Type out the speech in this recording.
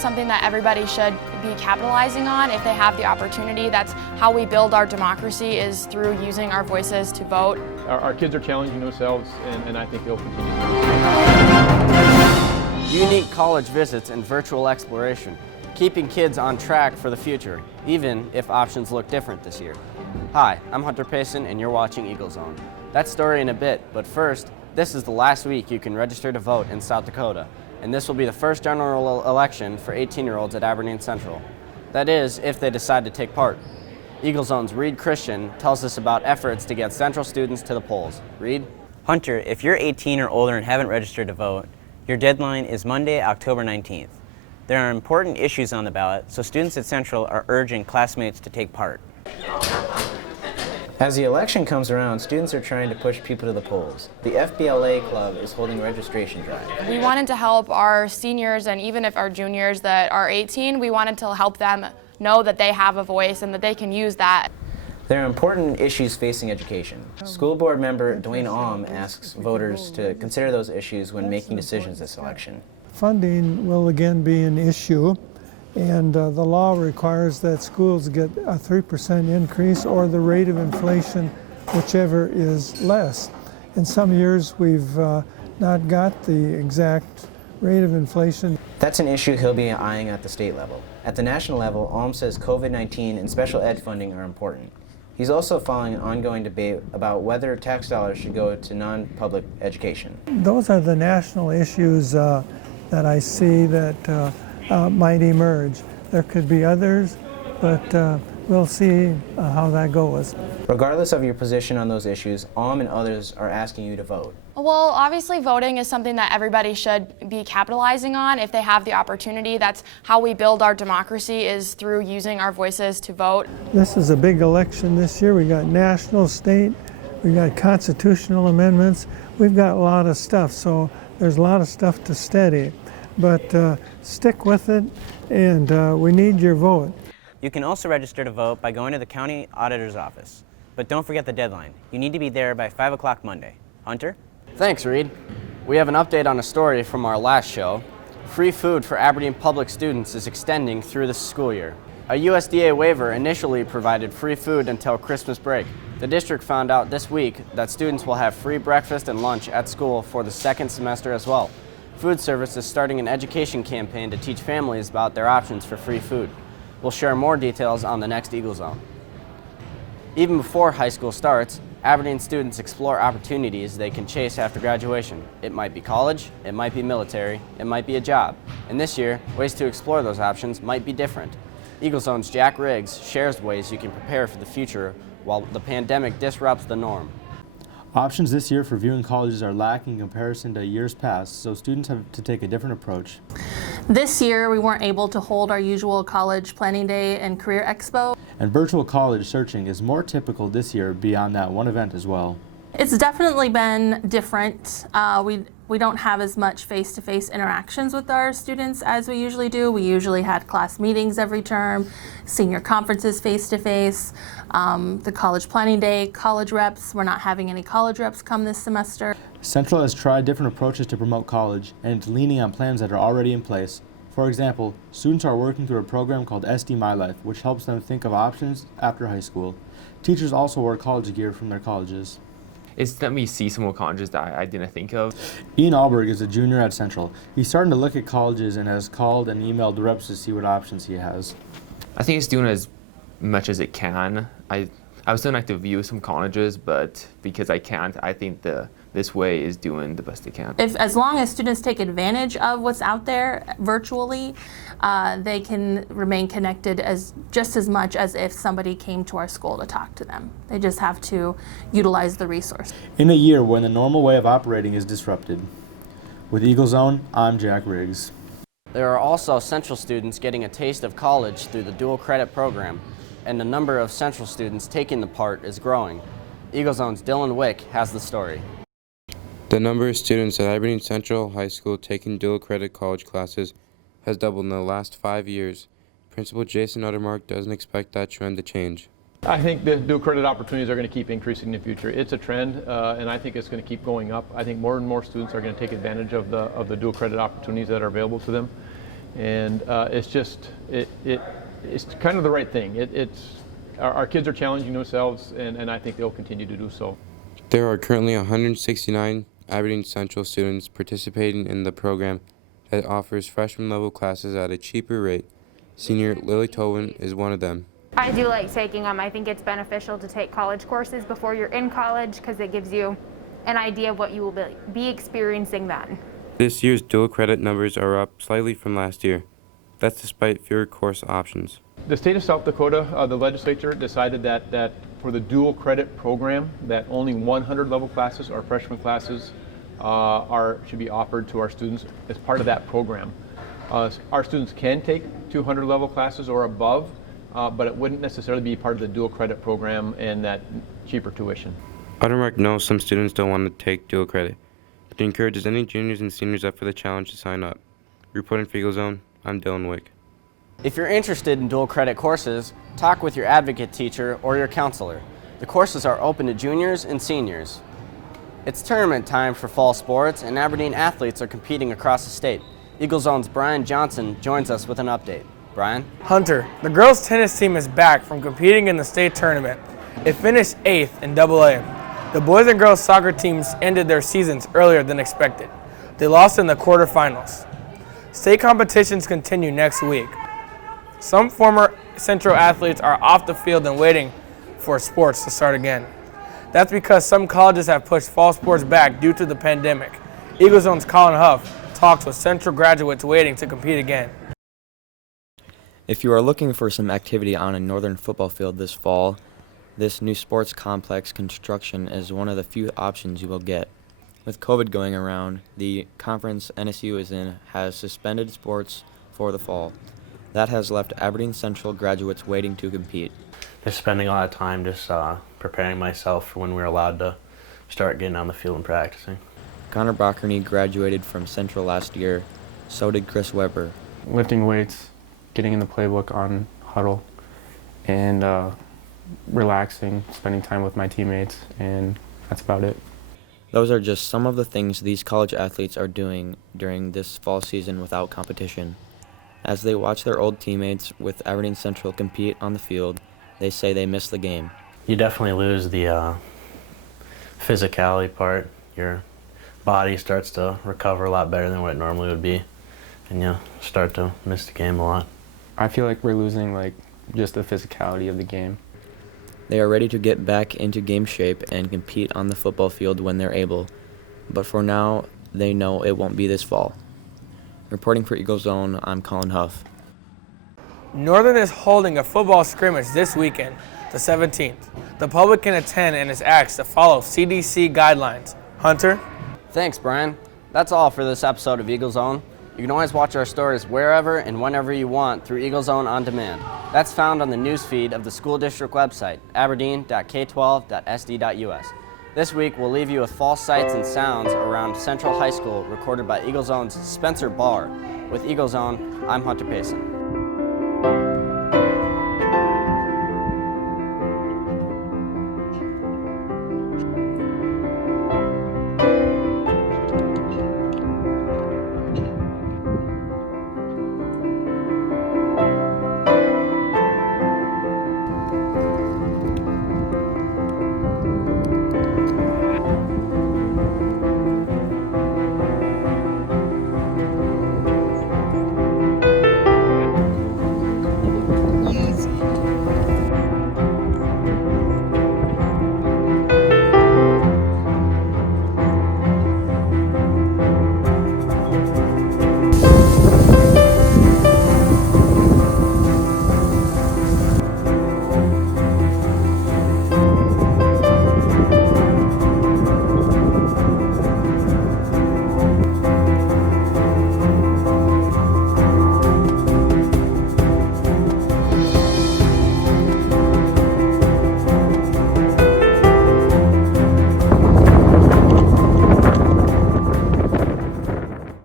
something that everybody should be capitalizing on if they have the opportunity. That's how we build our democracy, is through using our voices to vote. Our kids are challenging themselves, and I think they'll continue. Unique college visits and virtual exploration, keeping kids on track for the future, even if options look different this year. Hi, I'm Hunter Payson, and you're watching Eagle Zone. That story in a bit, but first, this is the last week you can register to vote in South Dakota, and this will be the first general election for 18-year-olds at Aberdeen Central. That is, if they decide to take part. Eagle Zone's Reed Christian tells us about efforts to get Central students to the polls. Reed? Hunter, if you're 18 or older and haven't registered to vote, your deadline is Monday, October 19th. There are important issues on the ballot, so students at Central are urging classmates to take part. As the election comes around, students are trying to push people to the polls. The FBLA Club is holding a registration drive. We wanted to help our seniors, and even if our juniors that are 18, we wanted to help them know that they have a voice and that they can use that. There are important issues facing education. School board member Dwayne Alm asks voters to consider those issues when making decisions this election. Funding will again be an issue, and the law requires that schools get a 3% increase or the rate of inflation, whichever is less. In some years we've not got the exact rate of inflation. That's an issue he'll be eyeing at the state level. At the national level, Alm says COVID-19 and special ed funding are important. He's also following an ongoing debate about whether tax dollars should go to non-public education. Those are the national issues that I see that might emerge. There could be others, but we'll see how that goes. Regardless of your position on those issues, Alm and others are asking you to vote. Well, obviously voting is something that everybody should be capitalizing on if they have the opportunity. That's how we build our democracy, is through using our voices to vote. This is a big election this year. We got national, state, we got constitutional amendments. We've got a lot of stuff, so there's a lot of stuff to study. But stick with it, and we need your vote. You can also register to vote by going to the county auditor's office. But don't forget the deadline. You need to be there by 5 o'clock Monday. Hunter? Thanks, Reed. We have an update on a story from our last show. Free food for Aberdeen public students is extending through the school year. A USDA waiver initially provided free food until Christmas break. The district found out this week that students will have free breakfast and lunch at school for the second semester as well. Food Service is starting an education campaign to teach families about their options for free food. We'll share more details on the next Eagle Zone. Even before high school starts, Aberdeen students explore opportunities they can chase after graduation. It might be college, it might be military, it might be a job. And this year, ways to explore those options might be different. Eagle Zone's Jack Riggs shares ways you can prepare for the future while the pandemic disrupts the norm. Options this year for viewing colleges are lacking in comparison to years past, so students have to take a different approach. This year, we weren't able to hold our usual college planning day and career expo. And virtual college searching is more typical this year beyond that one event as well. It's definitely been different. We don't have as much face-to-face interactions with our students as we usually do. We usually had class meetings every term, senior conferences face-to-face, the college planning day, college reps. We're not having any college reps come this semester. Central has tried different approaches to promote college, and it's leaning on plans that are already in place. For example, students are working through a program called SD My Life, which helps them think of options after high school. Teachers also wear college gear from their colleges. It's let me see some more colleges that I didn't think of. Ian Alberg is a junior at Central. He's starting to look at colleges and has called and emailed the reps to see what options he has. I think it's doing as much as it can. I would still like to view some colleges, but because I can't, I think this way is doing the best it can. As long as students take advantage of what's out there virtually, they can remain connected just as much as if somebody came to our school to talk to them. They just have to utilize the resource. In a year when the normal way of operating is disrupted. With Eagle Zone, I'm Jack Riggs. There are also Central students getting a taste of college through the dual credit program, and the number of Central students taking the part is growing. Eagle Zone's Dylan Wick has the story. The number of students at Aberdeen Central High School taking dual credit college classes has doubled in the last 5 years. Principal Jason Uttermark doesn't expect that trend to change. I think the dual credit opportunities are going to keep increasing in the future. It's a trend, and I think it's going to keep going up. I think more and more students are going to take advantage of the dual credit opportunities that are available to them. And it's kind of the right thing. Our kids are challenging themselves, and I think they'll continue to do so. There are currently 169 Aberdeen Central students participating in the program that offers freshman level classes at a cheaper rate. Senior Lily Tobin is one of them. I do like taking them. I think it's beneficial to take college courses before you're in college because it gives you an idea of what you will be experiencing then. This year's dual credit numbers are up slightly from last year. That's despite fewer course options. The state of South Dakota, the legislature decided that for the dual credit program, that only 100 level classes or freshman classes should be offered to our students as part of that program. Our students can take 200 level classes or above, but it wouldn't necessarily be part of the dual credit program and that cheaper tuition. Uttermark knows some students don't want to take dual credit. It encourages any juniors and seniors up for the challenge to sign up. Reporting for Eagle Zone, I'm Dylan Wick. If you're interested in dual credit courses, talk with your advocate teacher or your counselor. The courses are open to juniors and seniors. It's tournament time for fall sports, and Aberdeen athletes are competing across the state. Eagle Zone's Brian Johnson joins us with an update. Brian? Hunter, the girls' tennis team is back from competing in the state tournament. It finished 8th in AA. The boys and girls soccer teams ended their seasons earlier than expected. They lost in the quarterfinals. State competitions continue next week. Some former Central athletes are off the field and waiting for sports to start again. That's because some colleges have pushed fall sports back due to the pandemic. Eagle Zone's Colin Huff talks with Central graduates waiting to compete again. If you are looking for some activity on a northern football field this fall, this new sports complex construction is one of the few options you will get. With COVID going around, the conference NSU is in has suspended sports for the fall. That has left Aberdeen Central graduates waiting to compete. Just spending a lot of time just preparing myself for when we're allowed to start getting on the field and practicing. Connor Brockerney graduated from Central last year. So did Chris Weber. Lifting weights, getting in the playbook on huddle, and relaxing, spending time with my teammates, and that's about it. Those are just some of the things these college athletes are doing during this fall season without competition. As they watch their old teammates with Aberdeen Central compete on the field, they say they miss the game. You definitely lose the physicality part. Your body starts to recover a lot better than what it normally would be, and you start to miss the game a lot. I feel like we're losing just the physicality of the game. They are ready to get back into game shape and compete on the football field when they're able, but for now, they know it won't be this fall. Reporting for Eagle Zone, I'm Colin Huff. Northern is holding a football scrimmage this weekend, the 17th. The public can attend and is asked to follow CDC guidelines. Hunter? Thanks, Brian. That's all for this episode of Eagle Zone. You can always watch our stories wherever and whenever you want through Eagle Zone On Demand. That's found on the newsfeed of the school district website, aberdeen.k12.sd.us. This week, we'll leave you with fall sights and sounds around Central High School recorded by Eagle Zone's Spencer Barr. With Eagle Zone, I'm Hunter Payson.